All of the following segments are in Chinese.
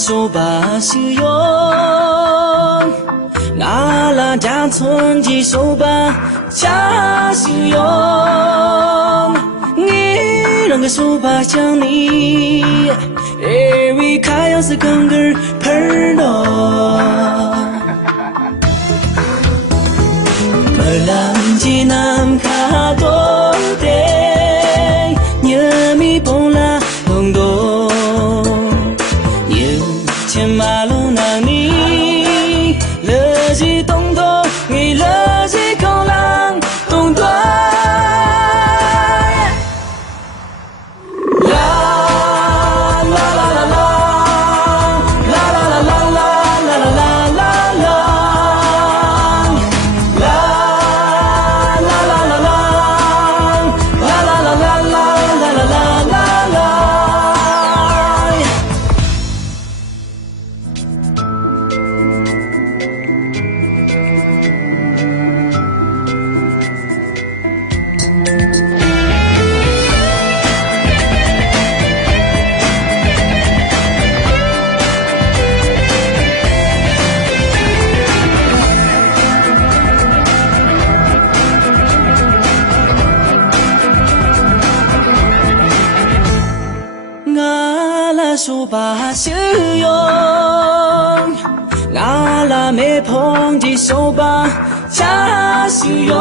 手把使用，阿拉家村的手把加使用，你让个手把想你，为开样是更个喷咯。Berlanji nam kado de Nyami pong la hong do Như trên ma lu nàng ni Lỡ gì tông đô Nghĩ lỡ gì không lang tông đô手把使用，阿拉没碰的手把加使用，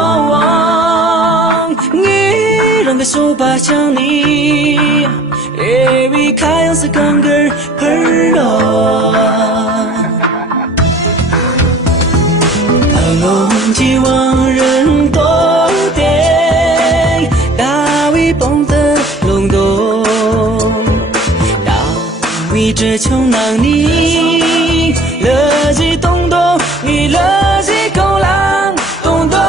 你让个手把想你，为开样是更个喷咯。看龙继往人多的，大卫蹦的龙多。为这穷囊你，乐极东东，你乐极狗狼东东。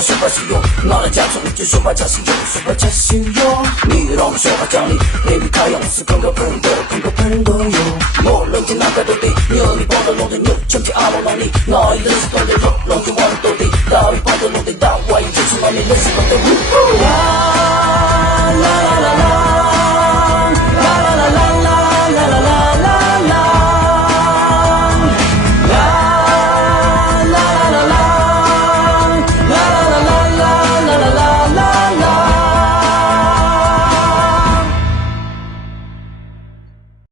手把使用，拿来加重就手把加使用，手把加使用。你让我手把奖励，黑比太阳是更高喷的，更高喷的哟。我冷静那个土地，牛你帮的龙的牛，全体阿龙让你，那一人是动的肉，龙就往土地，大鱼帮的龙的大，我一直是那里人是动的。